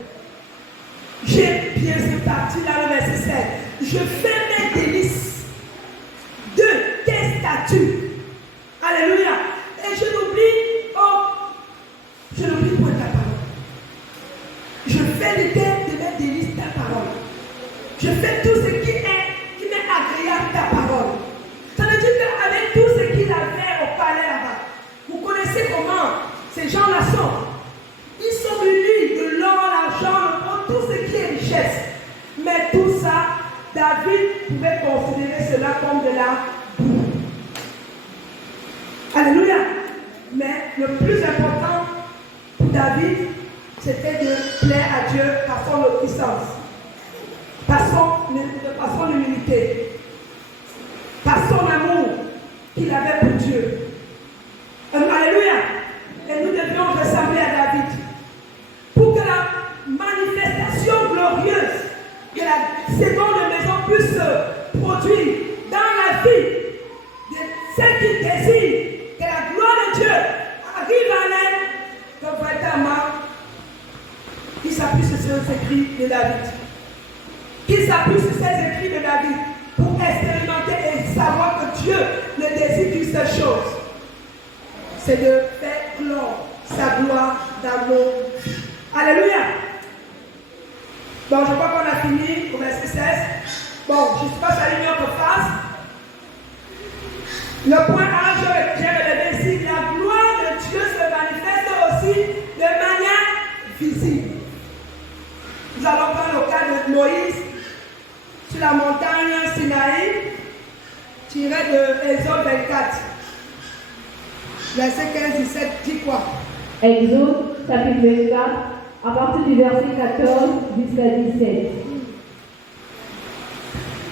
J'ai bien cette partie-là, le verset 7. Je fais mes délices de tes statuts. Alléluia. Et je n'oublie point ta parole. Je fais de mes délices ta parole. Je fais tout ce qui m'est agréable ta parole. Ça veut dire qu'avec tout ce qu'il avait au palais là-bas, vous connaissez comment ces gens-là sont. Ils sont munis de l'or, l'argent, tout ce qui est richesse. Mais tout ça, David pouvait considérer cela comme de la boue. Alléluia. Mais le plus important pour David, c'était de plaire à Dieu par son obéissance, par son humilité, par son amour qu'il avait pour Dieu. Alléluia. Et nous devions ressembler à David. Pour que la manifestation glorieuse de la seconde maison puisse se produire dans la vie de ceux qui désirent que la gloire de Dieu arrive à l'aide, comme vraiment, il s'appuie sur ces écrits de David. Qu'il s'appuie sur ces écrits de David pour expérimenter et savoir que Dieu ne désire qu'une seule chose, c'est de faire clore sa gloire dans nos vies. Alléluia. Bon, je crois qu'on a fini au verset 16. Bon, je ne sais pas si ça une autre phrase. Le point A, j'ai relevé ici, la gloire de Dieu se manifeste aussi de manière visible. Nous allons prendre le cas de Moïse sur la montagne Sinaï, tiré de Exode 24. Verset 15-17, dit quoi? Exode, chapitre 24, à partir du verset 14 jusqu'à 17.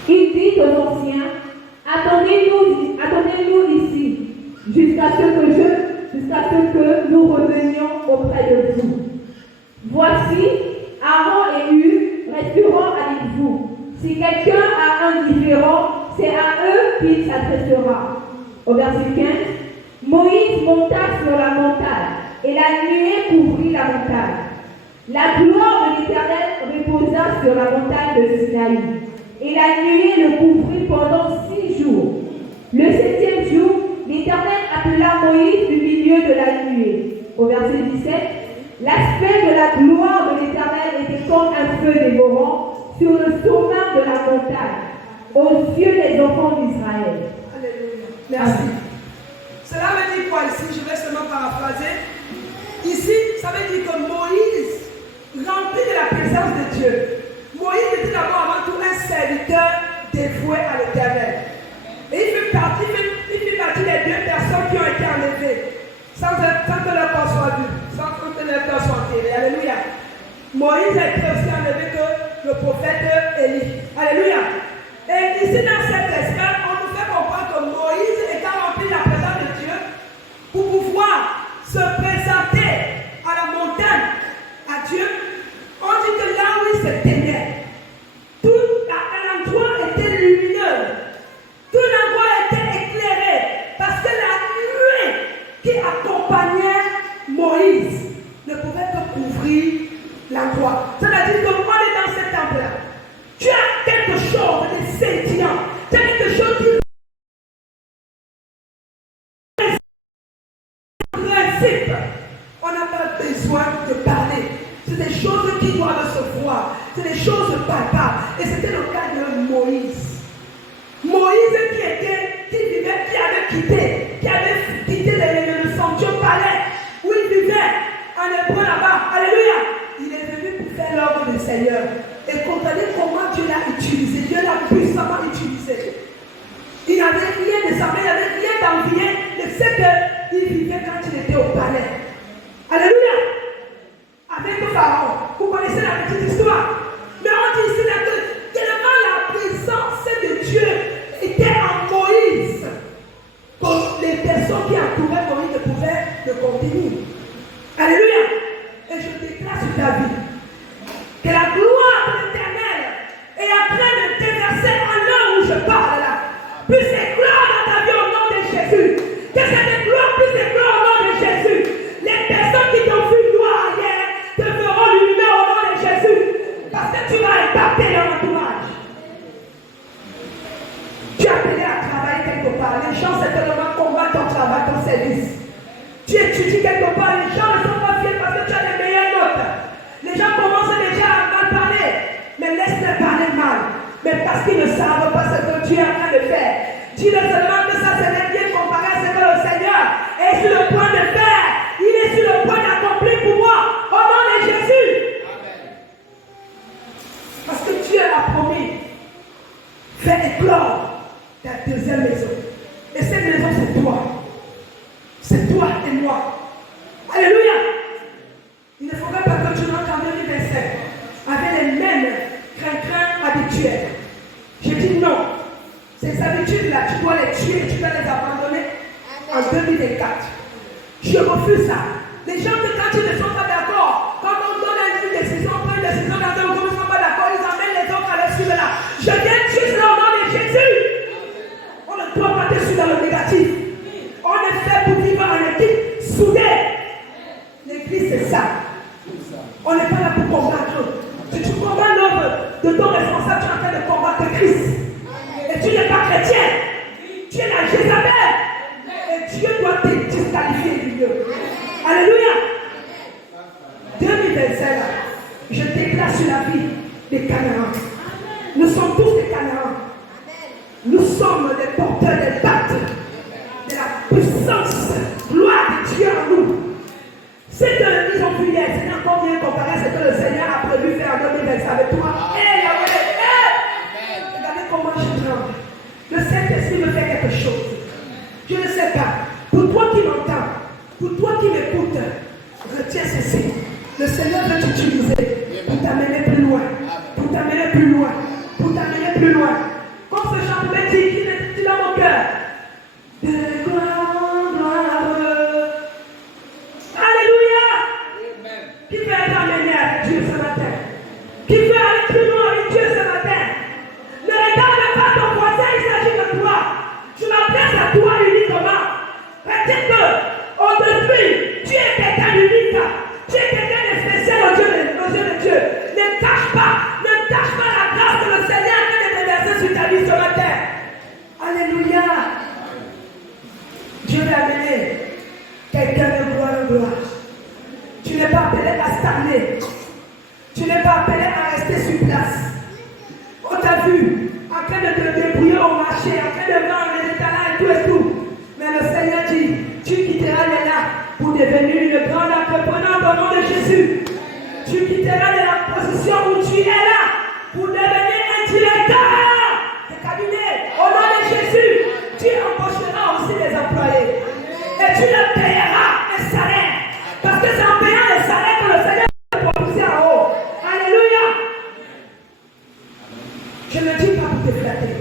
Il dit aux anciens, attendez-nous ici, jusqu'à ce que nous revenions auprès de vous. Voici, Aaron et Hur resteront avec vous. Si quelqu'un a un différend, c'est à eux qu'il s'adressera. Au verset 15, Moïse monta sur la montagne, et la nuée couvrit la montagne. La gloire de l'Éternel reposa sur la montagne de Sinaï, et la nuée le couvrit pendant 6 jours. Le 7e jour, l'Éternel appela Moïse du milieu de la nuée. Au verset 17, l'aspect de la gloire de l'Éternel était comme un feu dévorant sur le sommet de la montagne, aux yeux des enfants d'Israël. Alléluia. Merci. Cela veut dire quoi ici? Je vais seulement paraphraser. Ici, ça veut dire que Moïse, rempli de la présence de Dieu, Moïse était d'abord avant tout un serviteur dévoué à l'Éternel. Et il fait partie des 2 personnes qui ont été enlevées sans que leur corps soit vu, sans que leur corps soit enterré. Alléluia. Moïse a été aussi enlevé que le prophète Élie. Alléluia. Et ici dans cet espace, on nous fait comprendre que Moïse était rempli de la présence de Dieu pour pouvoir se présenter à la montagne, à Dieu. On dit que là où il se tenait, tout l'endroit était lumineux, tout l'endroit était éclairé, parce que la nuée qui accompagnait Moïse ne pouvait que couvrir l'endroit. C'est-à-dire que on est dans cet temple-là. Tu as quelque chose de scintillant, tu as quelque chose qui Et c'était le cas de Moïse. Moïse qui avait quitté le sanctuaire palais où il vivait en hébreu là-bas. Alléluia. Il est venu pour faire l'ordre du Seigneur. Et comprenez comment Dieu l'a utilisé. Dieu l'a puissamment utilisé. Il n'avait rien de ça, il n'avait rien d'envier de ce qu'il vivait quand il était au palais. Alléluia. Avec le pharaon. Vous connaissez la petite histoire. Mais on dit ici que tellement la présence de Dieu était en Moïse que les personnes qui entouraient Moïse ne pouvaient le contenir. Alléluia. Et je déclare sur ta vie que la gloire de l'Éternel est en train de déverser en l'heure où je parle là. Puisse éclore dans ta vie au nom de Jésus. Que cette gloire puisse éclore au nom de Jésus. Les personnes qui t'ont vu gloire hier te feront lumineux au nom de Jésus. Parce que tu vas impacter leur entourage. Tu es appelé à travailler quelque part. Les gens certainement combattent ton travail, ton service. Tu étudies quelque part, les gens ne sont pas fiers parce que tu as les meilleures notes. Les gens commencent déjà à mal parler. Mais laisse-les parler mal. Mais parce qu'ils ne savent pas ce que tu es en train de faire. Dis-le seulement que ça serait bien comparé à ce que le Seigneur est sur le point de faire. Il est sur le point d'accomplir pour moi. Au nom de Jésus. Amen. Parce que Dieu a promis. Fais éclore ta deuxième maison. Et cette maison, c'est toi. C'est toi et moi. Alléluia. Il ne faudrait pas que tu rentres en 2025 avec les mêmes craintes habituels. Je dis non. Ces habitudes-là, tu dois les tuer, tu dois les abandonner en 2024. Je refuse ça. Les gens, quand ils ne sont pas d'accord, quand on donne une décision, on prend une décision dans un groupe, ils ne sont pas d'accord, ils emmènent les autres à les suivre là. Je viens tuer cela au nom de Jésus. On ne doit pas te suivre dans le négatif. On est fait pour vivre en équipe soudée. L'église, c'est ça. On n'est pas là pour combattre. Si tu combats l'homme de ton responsable, tu es en train de combattre Christ. Et tu n'es pas chrétien. Tu es la Jézabel. Et Dieu doit te disqualifier du milieu. Alléluia. 2025, je déclare sur la vie des Canaan. Nous sommes tous des Canaan. Nous sommes des porteurs des pattes de la puissance, gloire de Dieu en nous. Ce que nous ont vu hier, c'est encore bien comparé à ce que le Seigneur a prévu faire en 2025 avec toi. Regardez comment je tremble. Le Saint-Esprit me fait quelque chose. Je ne sais pas. Pour toi qui m'entends, pour toi qui m'écoutes, retiens ceci. Le Seigneur veut t'utiliser pour t'amener plus loin. Pour t'amener plus loin. Pour t'amener plus loin. Comme ce chant me dit, qui est dans mon cœur. De gloire, gloire. Alléluia. Qui veut être amené avec Dieu ce matin? Qui veut aller plus loin avec Dieu ce matin? Ne regarde pas ton voisin, il s'agit de toi. Je m'adresse à toi uniquement. Retiens que, au-dessus, tu es quelqu'un d'unique. Tu es quelqu'un de spécial aux yeux de Dieu. Ne cache pas la grâce que le Seigneur a déversée sur ta vie ce matin. Alléluia. Dieu va amener quelqu'un de gloire en gloire. Tu n'es pas appelé à stagner. Tu n'es pas appelé à rester sur place. On t'a vu en train de te débrouiller au marché, en train de vendre les étalages et tout. Mais le Seigneur dit, tu quitteras les là pour devenir une grande entrepreneur au nom de Jésus. Tu quitteras de la position où tu es là pour devenir un directeur de cabinet au nom de Jésus. Tu embaucheras aussi des employés. Et tu leur payeras un salaire. Parce que c'est en payant le salaire que le Seigneur va te pousser en haut. Alléluia. Je ne dis pas pour te flatter.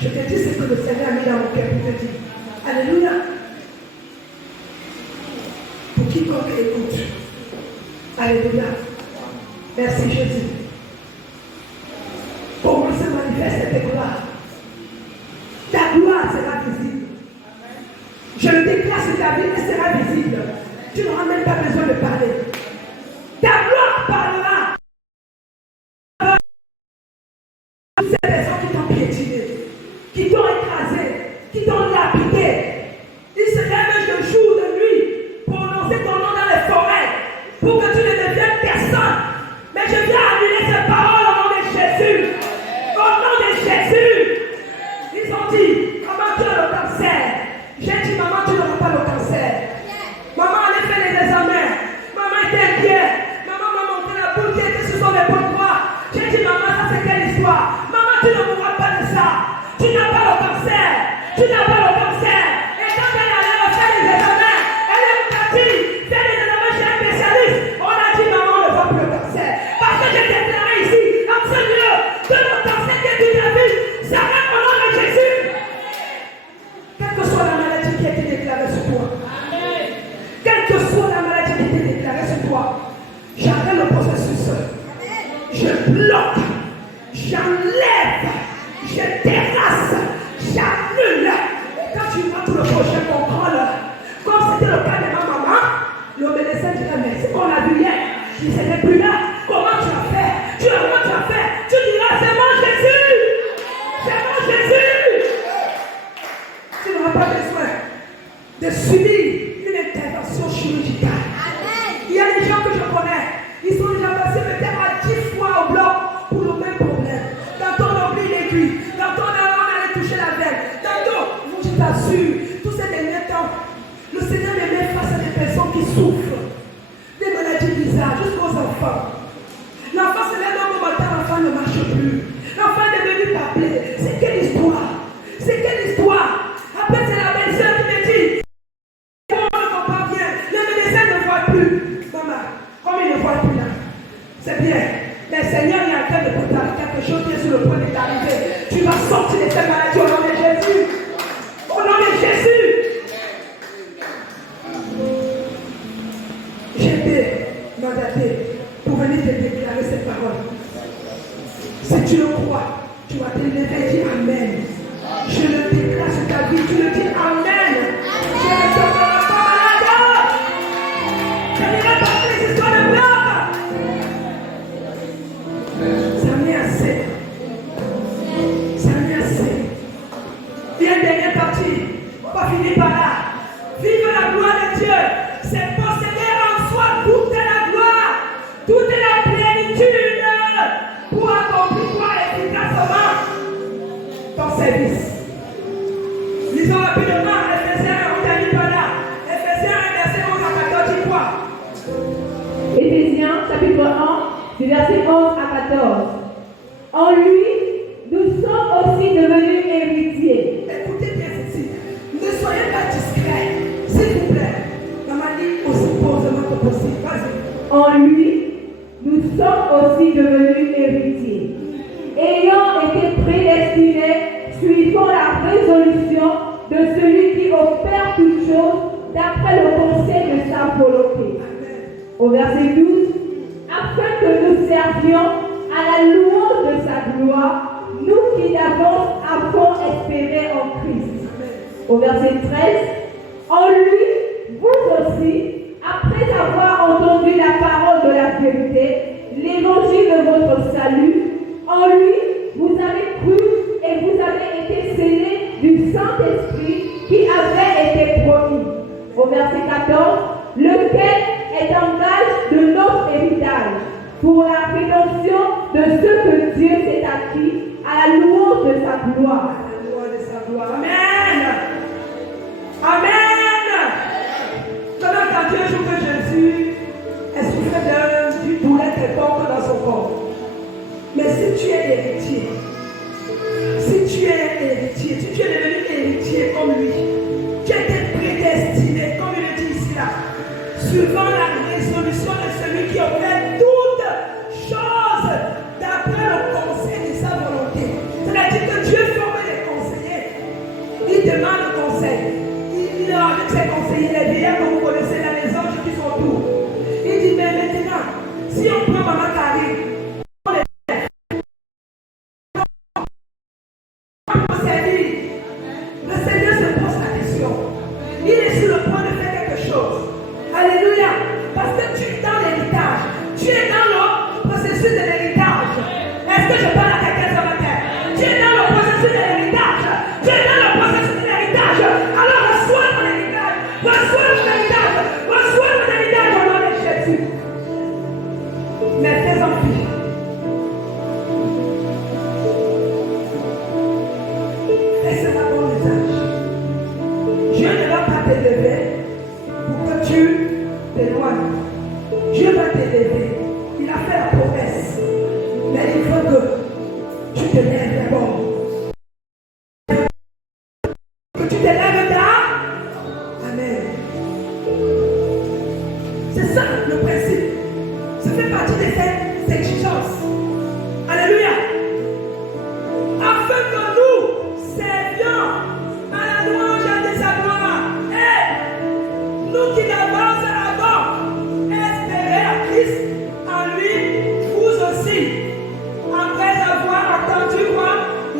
Je te dis ce que le Seigneur a mis dans mon cœur pour te dire. Alléluia. Pour quiconque écoute. Alléluia. Merci Jésus. Comment se manifeste cette gloire? Ta gloire sera visible. Je le déclare sur ta vie, elle sera visible. Tu n'auras même pas besoin de parler. Ta gloire parlera. Ces personnes qui t'ont piétiné, qui t'ont écrasé, qui t'ont lapidé, ils se lèvent de jour, de nuit, pour annoncer ton nom dans les forêts, pour que tu ne deviennes personne. Mais je viens annuler ces paroles au nom de Jésus. tu ne mourras pas de ça. Tu n'as pas le cancer. Tu n'as pas le cancer. Et quand elle allait faire les examens, elle t'a dit, fais les examens chez un spécialiste. On a dit, maman, on ne voit plus le cancer. Parce que j'ai déclaré ici, en ce lieu, que le cancer que tu as vu, ça va au nom de Jésus. Quelle que soit la maladie qui a été déclarée sur toi, quelle que soit la maladie qui a été déclarée sur toi, j'arrête le processus. Je bloque, j'enlève, je terrasse, j'annule. Quand tu vas tout le prochain contrôle, comme c'était le cas de ma maman, le médecin dirait, mais c'est qu'on a vu hier, il n'était plus là. Comment tu as fait? Comment tu as fait? Tu diras, c'est mon Jésus. C'est mon Jésus. Tu n'auras pas besoin de subir une intervention chirurgicale. Il y a des gens que je connais, ils sont déjà passés peut-être à 10 fois au bloc pour le même problème. Dans ton oubli l'aiguille, dans ton oreille on allait toucher la veine, dans ton, je t'assure, tous ces derniers temps, le Seigneur me met face à des personnes qui souffrent, des maladies bizarres, jusqu'aux enfants. L'enfant se lève dans le matin, l'enfant ne marche plus. L'enfant est devenu tablé. C'est quelle histoire? C'est quelle histoire? Après c'est la belle-sœur qui me dit, on ne comprend bien, le médecin ne voit plus. Maman, comme il ne voit plus là, c'est bien. Mais le Seigneur est en train de préparer quelque chose qui est sur le point de t'arriver. Tu vas sortir de cette maladie au nom de Jésus. Au nom de Jésus. J'ai été mandaté pour venir te déclarer cette parole. Si tu le crois, tu vas te lever et dire Amen. Je le déclare sur ta vie, tu le dis Amen. Je ne te ferai pas malade. Je n'irai pas faire les histoires de bloc. Ça m'est assez. Ça m'est assez. Viens dernière partie. On va finir par là. Vive la gloire de Dieu. C'est posséder en soi toute la gloire, toute la plénitude pour accomplir efficacement ton service. Lisons rapidement Ephésiens, on termine par là. Ephésiens 1, verset 11 à 14, dis quoi? Éphésiens chapitre 1, du verset 11 à 14. En lui, nous sommes aussi devenus héritiers. Écoutez bien ceci. Ne soyez pas discrets, s'il vous plaît. Maman dit aussi posément que possible. Vas-y. En lui, nous sommes aussi devenus héritiers, ayant été prédestinés suivant la résolution de celui qui opère toutes choses d'après le conseil de sa volonté. Au verset 12, afin que nous servions à la louange de sa gloire, nous qui d'avance avons espéré en Christ. Au verset 13, en lui, vous aussi, après avoir entendu la parole de la vérité, l'évangile de votre salut, en lui, vous avez cru et vous avez été scellés du Saint-Esprit qui avait été promis. Au verset 14, lequel est un gage de notre héritage pour la rédemption de ce que Dieu s'est acquis à la louange de sa gloire. À la louange de sa gloire. Amen. Amen. Comment quand Dieu joue que Jésus est souffert d'une douleur quelconque dans son corps. Mais si tu es héritier, si tu es devenu héritier comme lui, tu as été prédestiné, comme il le dit ici là, suivant la résolution de celui qui opère toutes choses d'après le conseil de sa volonté. C'est-à-dire que Dieu forme les conseillers. Il demande conseil. Il est avec ses conseillers, les vieillards que vous connaissez là, les anges qui sont autour. Il dit, mais maintenant, si on prend Maman Karine, le Seigneur se pose la question. Il est sur le point de faire quelque chose. Alléluia. Parce que tu es dans l'héritage. Tu es dans le processus de l'héritage. Est-ce que je parle à quelqu'un ce matin? Tu es dans le processus de l'héritage. Tu es dans le processus de l'héritage. Alors reçois ton héritage. Reçois corps. Que tu te lèves tard. Amen. C'est ça le principe. Ça fait partie de cette exigence. Alléluia. Afin que nous servions à la louange et de sa gloire. Et nous qui d'avance avons espéré à Christ, en lui, vous aussi, après avoir entendu moi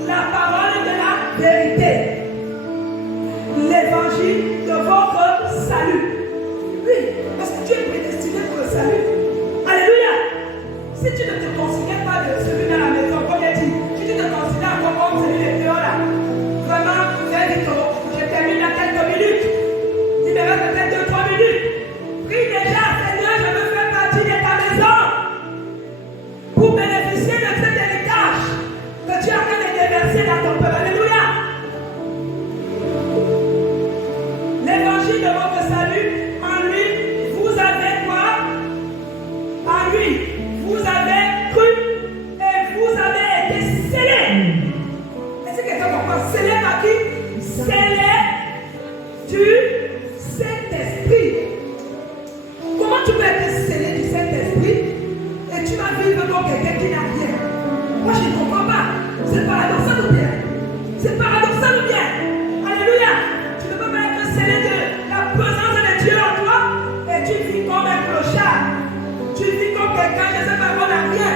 la parole de la vérité, l'évangile de votre salut. Oui, parce que Dieu est prédestiné pour le salut. Alléluia. Si tu ne te considères pas de celui dans la maison, comme il dit, si tu te considères comme celui de dehors là, vraiment, fais vite, je termine dans quelques minutes. Il me reste peut-être 2-3 minutes. Prie déjà, Seigneur, je veux faire partie de ta maison pour bénéficier de cet héritage que tu as fait de déverser dans ton peuple. Alléluia. L'évangile de votre salut, en lui, vous avez quoi? En lui, vous avez cru et vous avez été scellés. Est-ce que quelqu'un comprend? Scellés par qui? Scellés du Saint-Esprit. Comment tu peux être scellé du Saint-Esprit et tu vas vivre comme quelqu'un qui n'a rien? Moi, je ne comprends pas. C'est paradoxal ou bien? C'est paradoxal ou bien? Alléluia. Tu ne peux pas être scellé de la présence de Dieu en toi et tu vis comme un clochard. Tu vis comme quelqu'un, je ne sais pas, qu'on n'a rien,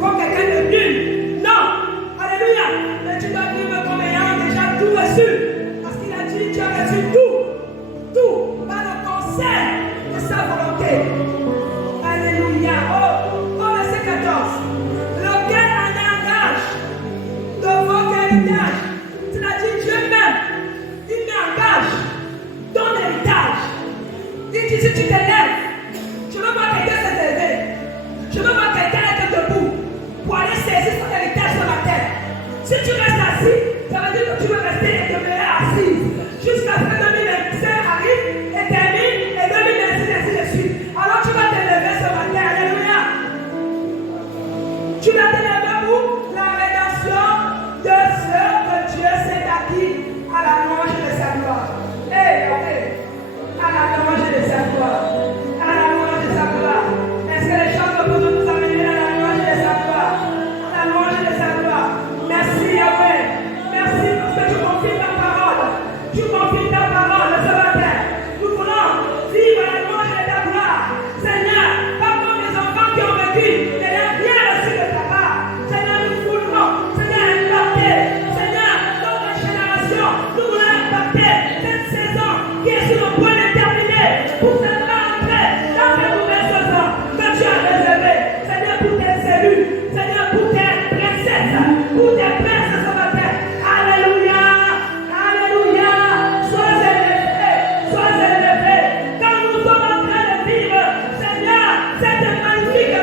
comme quelqu'un de nul. Non. Alléluia. Mais tu dois vivre comme ayant déjà tout reçu. Parce qu'il a dit, tu as reçu tout. Tout. Par le conseil de sa volonté. Alléluia. Oh, verset 14. Lequel en engage de votre héritage. C'est-à-dire Dieu même, il m'engage ton héritage. Il dit, si tu te lèves, je veux voir quelqu'un se lever. Je veux voir quelqu'un être debout pour aller saisir son héritage sur la terre. Si tu restes assis, ça veut dire que tu veux rester et demeurer assis jusqu'à ce que